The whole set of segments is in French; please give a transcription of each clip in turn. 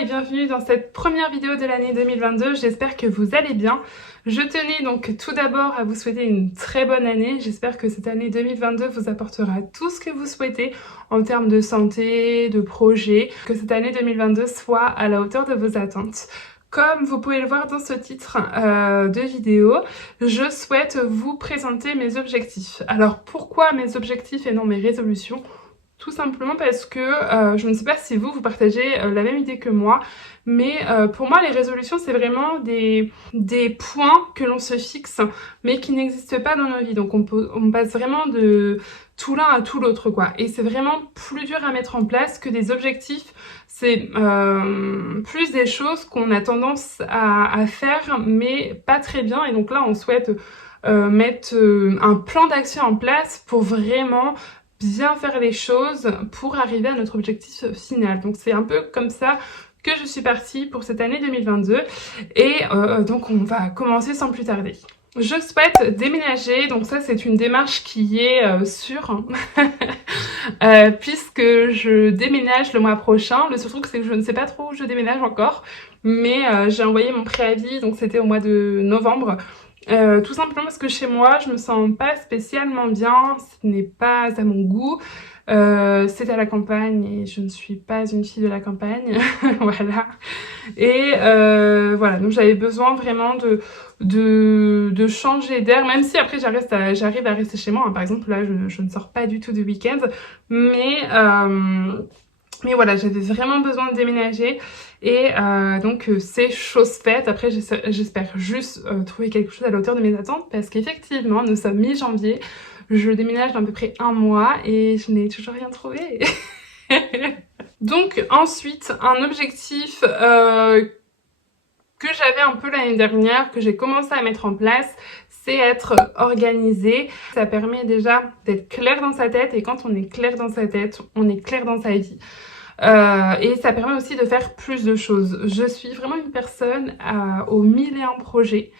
et bienvenue dans cette première vidéo de l'année 2022, j'espère que vous allez bien. Je tenais donc tout d'abord à vous souhaiter une très bonne année, j'espère que cette année 2022 vous apportera tout ce que vous souhaitez en termes de santé, de projets, que cette année 2022 soit à la hauteur de vos attentes. Comme vous pouvez le voir dans ce titre de vidéo, je souhaite vous présenter mes objectifs. Alors pourquoi mes objectifs et non mes résolutions ? Tout simplement parce que je ne sais pas si vous partagez la même idée que moi, mais pour moi les résolutions c'est vraiment des points que l'on se fixe mais qui n'existent pas dans nos vies. Donc on passe vraiment de tout l'un à tout l'autre quoi. Et c'est vraiment plus dur à mettre en place que des objectifs. C'est plus des choses qu'on a tendance à faire mais pas très bien. Et donc là on souhaite mettre un plan d'action en place pour vraiment bien faire les choses pour arriver à notre objectif final. Donc c'est un peu comme ça que je suis partie pour cette année 2022 et donc on va commencer sans plus tarder. Je souhaite déménager, donc ça c'est une démarche qui est sûre puisque je déménage le mois prochain. Le seul truc c'est que je ne sais pas trop où je déménage encore, mais j'ai envoyé mon préavis, donc c'était au mois de novembre. Tout simplement parce que chez moi je me sens pas spécialement bien, ce n'est pas à mon goût, c'est à la campagne et je ne suis pas une fille de la campagne, voilà. Et voilà, donc j'avais besoin vraiment de changer d'air, même si après j'arrive à rester chez moi, hein. Par exemple là je ne sors pas du tout de week-end, mais voilà, j'avais vraiment besoin de déménager et donc c'est chose faite. Après j'espère juste trouver quelque chose à la hauteur de mes attentes parce qu'effectivement nous sommes mi-janvier, je déménage dans à peu près un mois et je n'ai toujours rien trouvé. Donc ensuite un objectif que j'avais un peu l'année dernière, que j'ai commencé à mettre en place, c'est être organisée. Ça permet déjà d'être clair dans sa tête et quand on est clair dans sa tête, on est clair dans sa vie. Et ça permet aussi de faire plus de choses. Je suis vraiment une personne aux 1001 projets.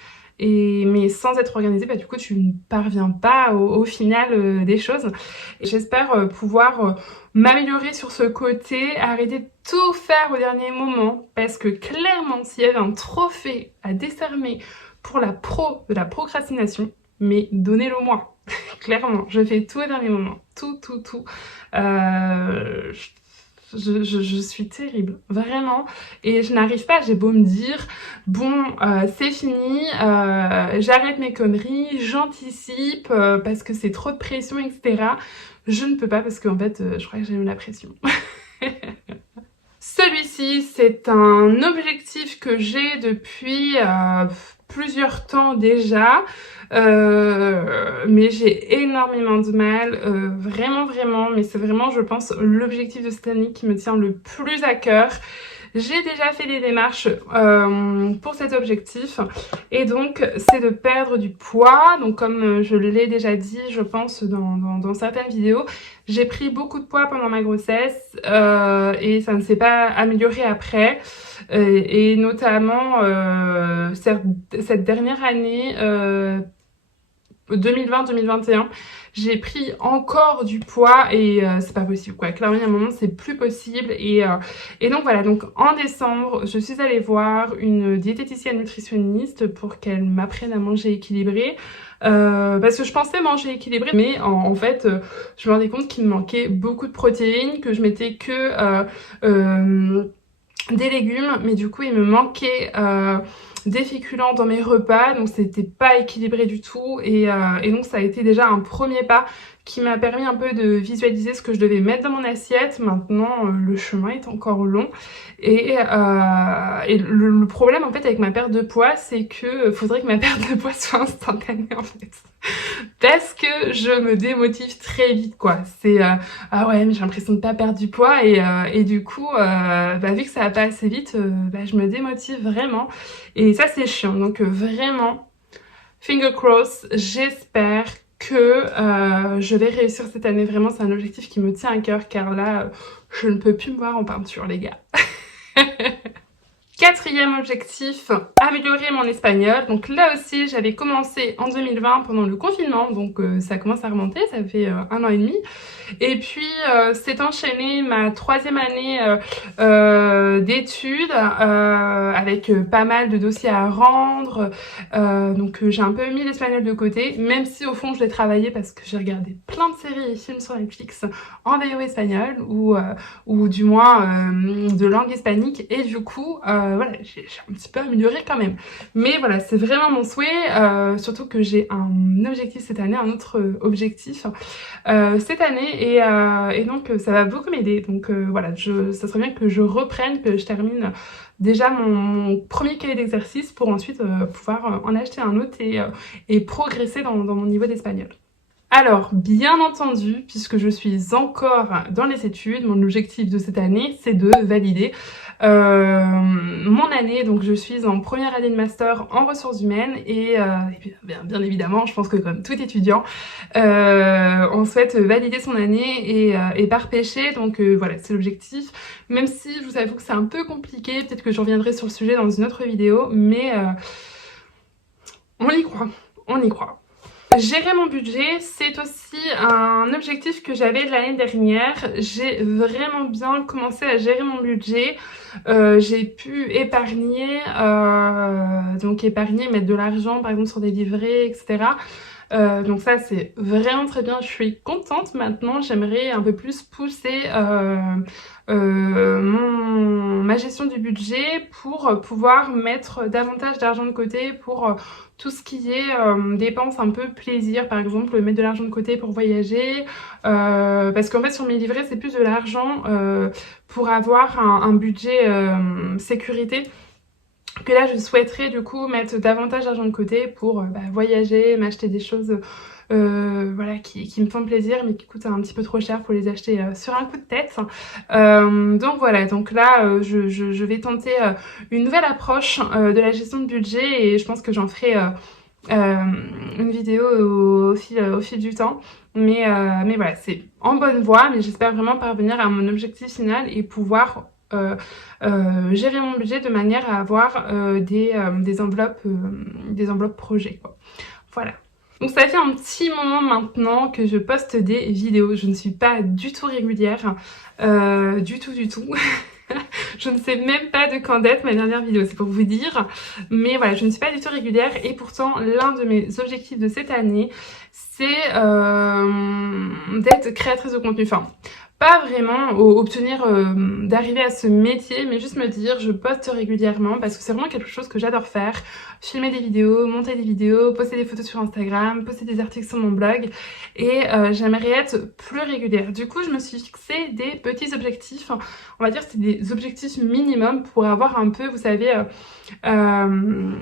Mais sans être organisée, bah, du coup tu ne parviens pas au final des choses. J'espère pouvoir m'améliorer sur ce côté, arrêter de tout faire au dernier moment, parce que clairement s'il y avait un trophée à décerner pour de la procrastination, mais donnez-le moi. Clairement, je fais tout au dernier moment, tout. Je suis terrible, vraiment, et je n'arrive pas, j'ai beau me dire, bon, c'est fini, j'arrête mes conneries, j'anticipe, parce que c'est trop de pression, etc. Je ne peux pas parce qu'en fait, je crois que j'ai eu la pression. Celui-ci, c'est un objectif que j'ai depuis plusieurs temps déjà, mais j'ai énormément de mal, vraiment, mais c'est vraiment, je pense, l'objectif de cette année qui me tient le plus à cœur. J'ai déjà fait des démarches pour cet objectif et donc c'est de perdre du poids. Donc comme je l'ai déjà dit, je pense dans certaines vidéos, j'ai pris beaucoup de poids pendant ma grossesse et ça ne s'est pas amélioré après. Et notamment cette dernière année 2020-2021, j'ai pris encore du poids et c'est pas possible quoi. Clairement, à un moment, c'est plus possible et donc voilà. Donc en décembre, je suis allée voir une diététicienne nutritionniste pour qu'elle m'apprenne à manger équilibré. Parce que je pensais manger équilibré, mais en fait, je me rendais compte qu'il me manquait beaucoup de protéines, que je mettais que des légumes, mais du coup, il me manquait des féculents dans mes repas, donc c'était pas équilibré du tout et donc ça a été déjà un premier pas qui m'a permis un peu de visualiser ce que je devais mettre dans mon assiette. Maintenant le chemin est encore long et le problème en fait avec ma perte de poids, c'est que faudrait que ma perte de poids soit instantanée en fait, parce que je me démotive très vite quoi. C'est ah ouais mais j'ai l'impression de pas perdre du poids et du coup vu que ça va pas assez vite, je me démotive vraiment et ça c'est chiant. Donc vraiment finger cross, j'espère que je vais réussir cette année. Vraiment c'est un objectif qui me tient à cœur car là je ne peux plus me voir en peinture les gars. Quatrième objectif améliorer mon espagnol. Donc là aussi, j'avais commencé en 2020 pendant le confinement, donc ça commence à remonter, ça fait 1 an et demi. Et puis s'est enchaînée ma 3e année d'études avec pas mal de dossiers à rendre. Donc j'ai un peu mis l'espagnol de côté, même si au fond je l'ai travaillé parce que j'ai regardé plein de séries et films sur Netflix en VO espagnol ou du moins de langue hispanique, et du coup voilà, j'ai un petit peu amélioré quand même. Mais voilà, c'est vraiment mon souhait, surtout que j'ai un objectif cette année, un autre objectif cette année, et donc ça va beaucoup m'aider. Donc voilà, ça serait bien que je reprenne, que je termine déjà mon premier cahier d'exercice pour ensuite pouvoir en acheter un autre et progresser dans mon niveau d'espagnol. Alors, bien entendu, puisque je suis encore dans les études, mon objectif de cette année, c'est de valider mon année. Donc je suis en première année de master en ressources humaines et bien évidemment, je pense que comme tout étudiant, on souhaite valider son année et par péché. Donc voilà, c'est l'objectif. Même si je vous avoue que c'est un peu compliqué, peut-être que je reviendrai sur le sujet dans une autre vidéo, mais on y croit, on y croit. Gérer mon budget, c'est aussi un objectif que j'avais l'année dernière. J'ai vraiment bien commencé à gérer mon budget. J'ai pu épargner, mettre de l'argent par exemple sur des livrets, etc. Donc ça c'est vraiment très bien, je suis contente. Maintenant j'aimerais un peu plus pousser ma gestion du budget pour pouvoir mettre davantage d'argent de côté pour tout ce qui est dépenses un peu plaisir, par exemple mettre de l'argent de côté pour voyager, parce qu'en fait sur mes livrets c'est plus de l'argent pour avoir un budget sécurité, que là je souhaiterais du coup mettre davantage d'argent de côté pour voyager, m'acheter des choses voilà, qui me font plaisir mais qui coûtent un petit peu trop cher pour les acheter sur un coup de tête. Donc voilà, donc là je vais tenter une nouvelle approche de la gestion de budget, et je pense que j'en ferai une vidéo au fil du temps. Mais voilà, c'est en bonne voie, mais j'espère vraiment parvenir à mon objectif final et pouvoir gérer mon budget de manière à avoir des enveloppes projets, quoi. Voilà. Donc ça fait un petit moment maintenant que je poste des vidéos. Je ne suis pas du tout régulière, du tout. Je ne sais même pas de quand date ma dernière vidéo, c'est pour vous dire. Mais voilà, je ne suis pas du tout régulière, et pourtant l'un de mes objectifs de cette année, c'est d'être créatrice de contenu. Enfin, pas vraiment obtenir d'arriver à ce métier, mais juste me dire je poste régulièrement parce que c'est vraiment quelque chose que j'adore faire. Filmer des vidéos, monter des vidéos, poster des photos sur Instagram, poster des articles sur mon blog, et j'aimerais être plus régulière. Du coup je me suis fixé des petits objectifs, on va dire que c'est des objectifs minimum pour avoir un peu, vous savez, une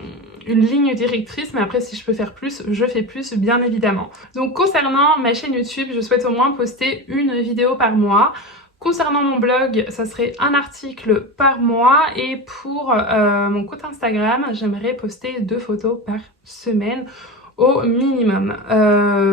ligne directrice, mais après si je peux faire plus, je fais plus bien évidemment. Donc concernant ma chaîne YouTube, je souhaite au moins poster une vidéo par mois. Concernant mon blog, ça serait un article par mois, et pour mon compte Instagram, j'aimerais poster 2 photos par semaine au minimum.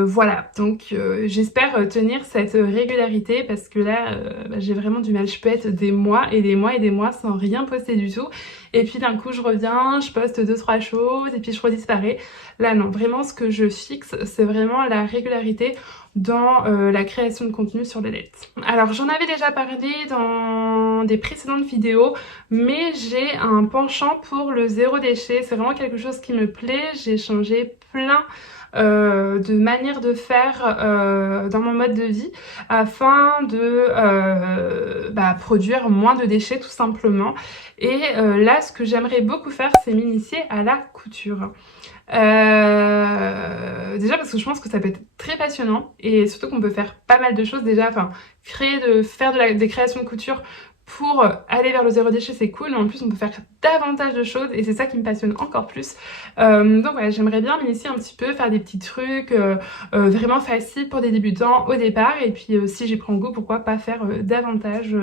Voilà, donc j'espère tenir cette régularité parce que là j'ai vraiment du mal. Je peux être des mois et des mois et des mois sans rien poster du tout, et puis d'un coup je reviens, je poste 2-3 choses et puis je redisparais. Là non, vraiment ce que je fixe c'est vraiment la régularité dans la création de contenu sur les nets. Alors j'en avais déjà parlé dans des précédentes vidéos, mais j'ai un penchant pour le zéro déchet. C'est vraiment quelque chose qui me plaît. J'ai changé plein de manières de faire dans mon mode de vie afin de produire moins de déchets tout simplement. Et là ce que j'aimerais beaucoup faire c'est m'initier à la couture. Déjà parce que je pense que ça peut être très passionnant, et surtout qu'on peut faire pas mal de choses déjà, enfin faire des créations de couture pour aller vers le zéro déchet c'est cool, mais en plus on peut faire davantage de choses et c'est ça qui me passionne encore plus. Donc voilà, j'aimerais bien m'initier un petit peu, faire des petits trucs vraiment faciles pour des débutants au départ, et puis si j'y prends goût, pourquoi pas faire davantage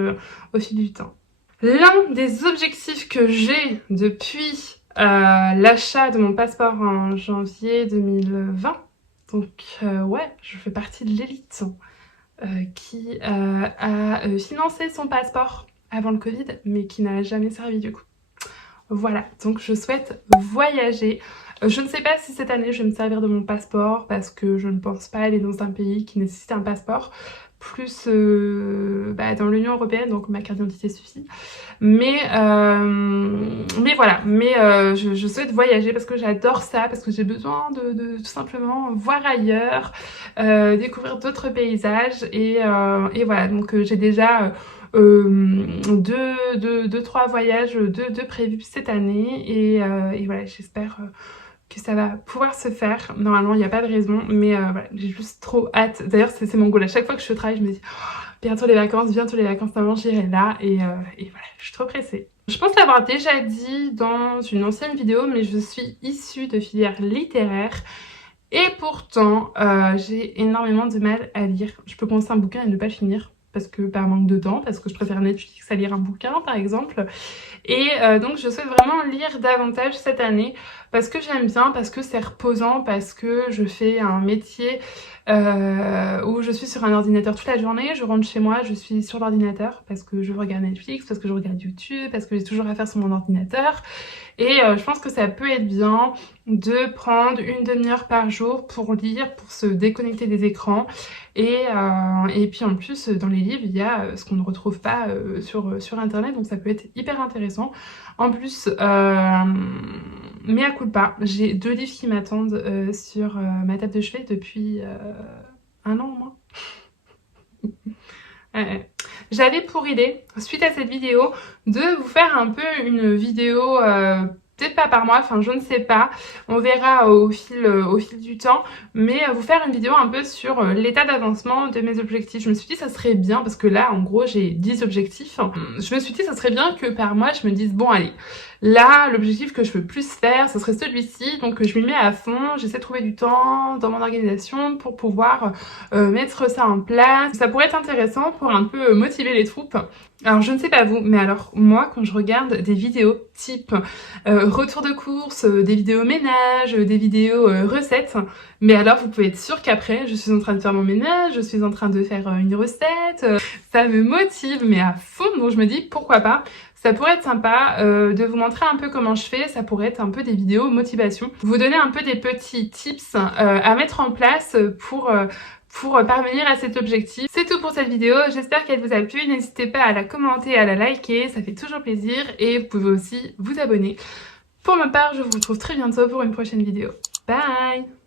au fil du temps. L'un des objectifs que j'ai depuis l'achat de mon passeport en janvier 2020, donc ouais, je fais partie de l'élite qui a financé son passeport avant le Covid, mais qui n'a jamais servi du coup. Voilà, donc je souhaite voyager. Je ne sais pas si cette année je vais me servir de mon passeport parce que je ne pense pas aller dans un pays qui nécessite un passeport. Plus dans l'Union Européenne, donc ma carte d'identité suffit. Mais voilà, je souhaite voyager parce que j'adore ça, parce que j'ai besoin de tout simplement voir ailleurs, découvrir d'autres paysages et voilà, donc j'ai déjà trois voyages de prévus cette année et voilà, j'espère que ça va pouvoir se faire. Normalement, il n'y a pas de raison, mais voilà, j'ai juste trop hâte. D'ailleurs, c'est mon goal. À chaque fois que je suis au travail, je me dis bientôt les vacances, normalement j'irai là et voilà, je suis trop pressée. Je pense l'avoir déjà dit dans une ancienne vidéo, mais je suis issue de filière littéraire et pourtant j'ai énormément de mal à lire. Je peux commencer un bouquin et ne pas le finir parce que par manque de temps, parce que je préfère Netflix à lire un bouquin par exemple. Et donc je souhaite vraiment lire davantage cette année parce que j'aime bien, parce que c'est reposant, parce que je fais un métier où je suis sur un ordinateur toute la journée, je rentre chez moi, je suis sur l'ordinateur parce que je regarde Netflix, parce que je regarde YouTube, parce que j'ai toujours affaire sur mon ordinateur. Et je pense que ça peut être bien de prendre une demi-heure par jour pour lire, pour se déconnecter des écrans. Et puis en plus, dans les livres, il y a ce qu'on ne retrouve pas sur Internet, donc ça peut être hyper intéressant. En plus, mea culpa, j'ai 2 livres qui m'attendent sur ma table de chevet depuis 1 an au moins. J'avais pour idée, suite à cette vidéo, de vous faire un peu une vidéo, peut-être pas par mois, enfin je ne sais pas, on verra au fil du temps, mais vous faire une vidéo un peu sur l'état d'avancement de mes objectifs. Je me suis dit ça serait bien, parce que là en gros j'ai 10 objectifs, je me suis dit ça serait bien que par mois je me dise bon allez, là l'objectif que je veux plus faire ce serait celui-ci, donc je m'y mets à fond, j'essaie de trouver du temps dans mon organisation pour pouvoir mettre ça en place. Ça pourrait être intéressant pour un peu motiver les troupes. Alors je ne sais pas vous, mais alors moi quand je regarde des vidéos type retour de course, des vidéos ménage, des vidéos recettes, mais alors vous pouvez être sûr qu'après je suis en train de faire mon ménage, je suis en train de faire une recette, ça me motive mais à fond, donc je me dis pourquoi pas. Ça pourrait être sympa de vous montrer un peu comment je fais, ça pourrait être un peu des vidéos motivation, vous donner un peu des petits tips à mettre en place pour parvenir à cet objectif. C'est tout pour cette vidéo, j'espère qu'elle vous a plu, n'hésitez pas à la commenter, à la liker, ça fait toujours plaisir et vous pouvez aussi vous abonner. Pour ma part, je vous retrouve très bientôt pour une prochaine vidéo. Bye!